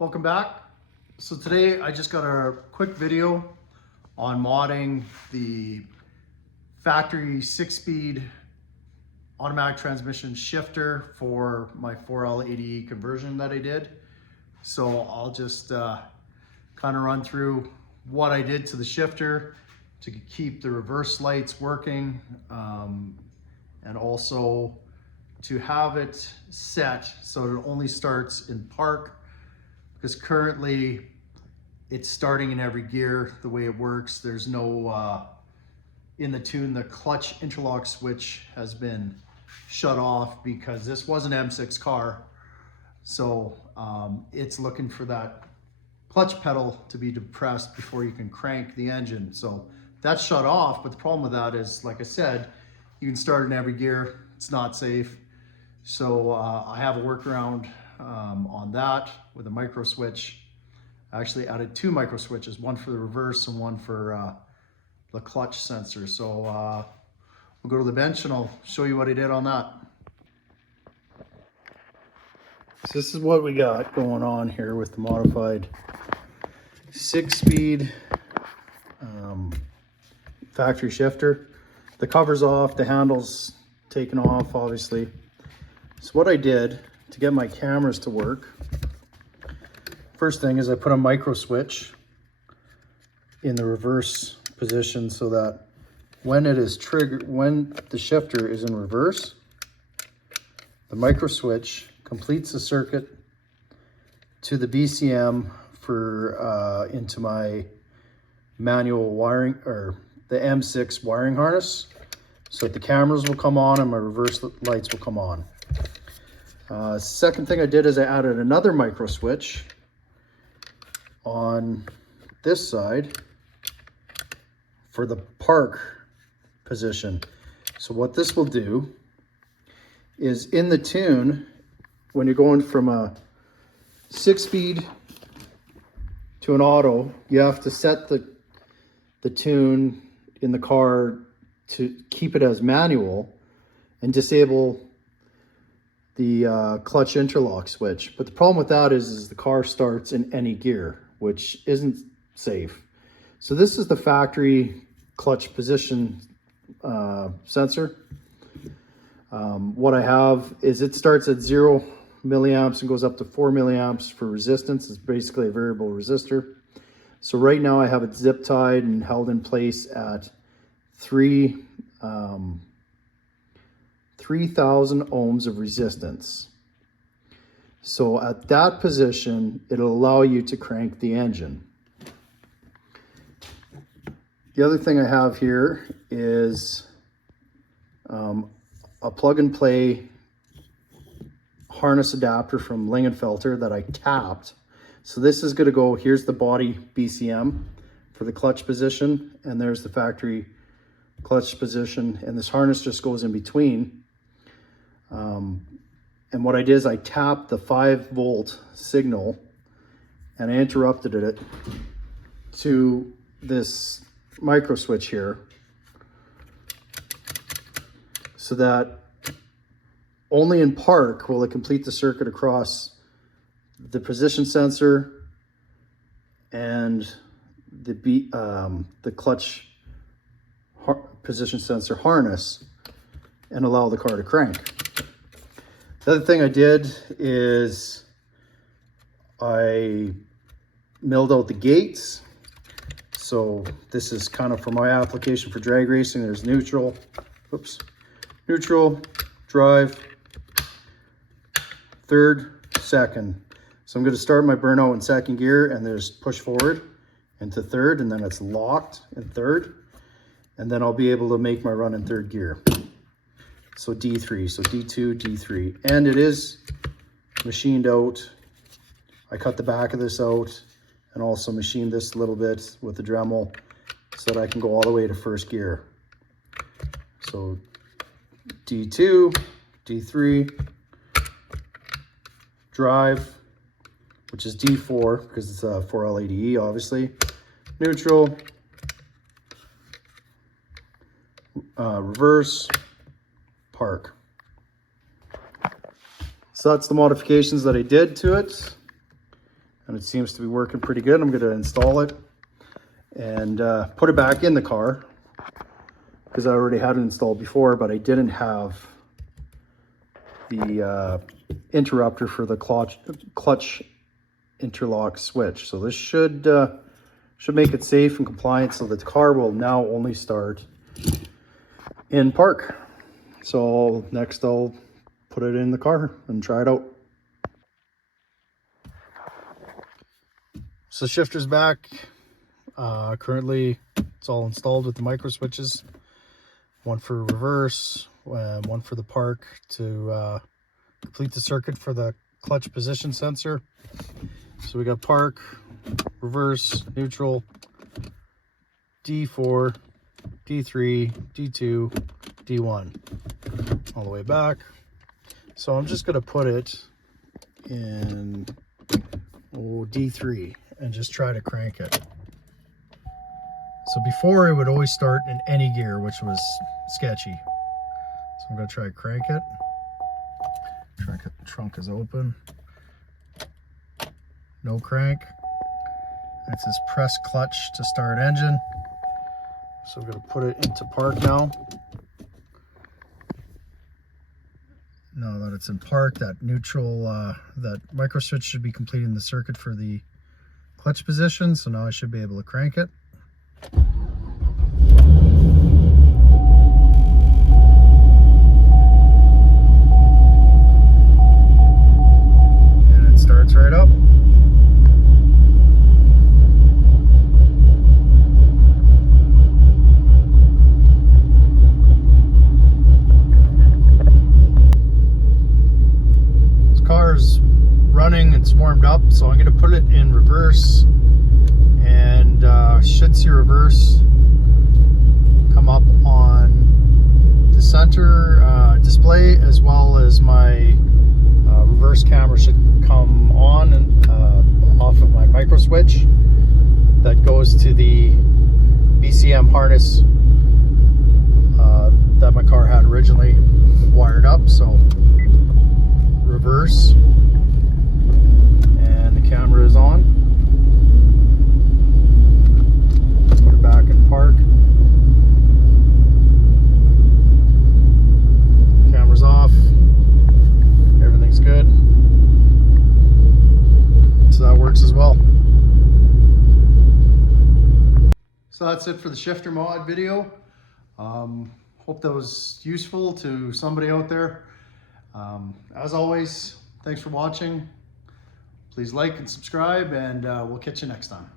Welcome back. So today I just got a quick video on modding the factory 6-speed automatic transmission shifter for my 4L80E conversion that I did. So I'll just kind of run through what I did to the shifter to keep the reverse lights working, and also to have it set so it only starts in park, because currently it's starting in every gear. The way it works, there's no in the tune, the clutch interlock switch has been shut off because this was an M6 car. So it's looking for that clutch pedal to be depressed before you can crank the engine. So that's shut off, but the problem with that is, like I said, you can start in every gear. It's not safe. So I have a workaround on that with a micro switch. I actually added 2 micro switches, one for the reverse and one for the clutch sensor. So we'll go to the bench and I'll show you what I did on that. So this is what we got going on here with the modified 6-speed factory shifter. The cover's off, the handle's taken off, obviously. So what I did to get my cameras to work, first thing is I put a micro switch in the reverse position so that when it is triggered, when the shifter is in reverse, the micro switch completes the circuit to the BCM for into my manual wiring, or the M6 wiring harness, so that the cameras will come on and my reverse lights will come on. Second thing I did is I added another micro switch on this side for the park position. So what this will do is, in the tune, when you're going from a 6-speed to an auto, you have to set the tune in the car to keep it as manual and disable the clutch interlock switch. But the problem with that is the car starts in any gear, which isn't safe. So this is the factory clutch position sensor. What I have is, it starts at 0 milliamps and goes up to 4 milliamps for resistance. It's basically a variable resistor. So right now I have it zip tied and held in place at 3,000 ohms of resistance. So at that position, it'll allow you to crank the engine. The other thing I have here is a plug and play harness adapter from Lingenfelter that I tapped. So this is going to go, here's the body BCM for the clutch position, and there's the factory clutch position, and this harness just goes in between. And what I did is I tapped the 5-volt signal and I interrupted it to this micro switch here, so that only in park will it complete the circuit across the position sensor and the clutch position sensor harness and allow the car to crank. The other thing I did is I milled out the gates. So this is kind of for my application for drag racing. There's neutral, neutral, drive, third, second. So I'm going to start my burnout in second gear, and there's push forward into third, and then it's locked in third. And then I'll be able to make my run in third gear. So D3, so D2, D3. And it is machined out. I cut the back of this out and also machined this a little bit with the Dremel so that I can go all the way to first gear. So D2, D3, drive, which is D4 because it's a 4L80E, obviously. Neutral, reverse, park. So that's the modifications that I did to it. and it seems to be working pretty good. I'm going to install it and put it back in the car because I already had it installed before, but I didn't have the interrupter for the clutch interlock switch. So this should make it safe and compliant, so that the car will now only start in park. So next I'll put it in the car and try it out. So shifter's back. Currently it's all installed with the micro switches, one for reverse, one for the park to complete the circuit for the clutch position sensor. So we got park, reverse, neutral, D4, D3, D2, D1, all the way back. So I'm just going to put it in D3 and just try to crank it. So before it would always start in any gear, which was sketchy. So I'm going to try to crank it. Trunk is open. No crank. It says press clutch to start engine. So I'm going to put it into park now. Now that it's in park, that neutral, that micro switch should be completing the circuit for the clutch position. So now I should be able to crank it. And it starts right up. Car's running, it's warmed up, so I'm going to put it in reverse, and should see reverse come up on the center display, as well as my reverse camera should come on and off of my micro switch that goes to the BCM harness that my car had originally wired up. So reverse, and the camera is on. Put it back in park. Camera's off. Everything's good. So that works as well. So that's it for the shifter mod video. Hope that was useful to somebody out there. As always, thanks for watching. Please like and subscribe, and we'll catch you next time.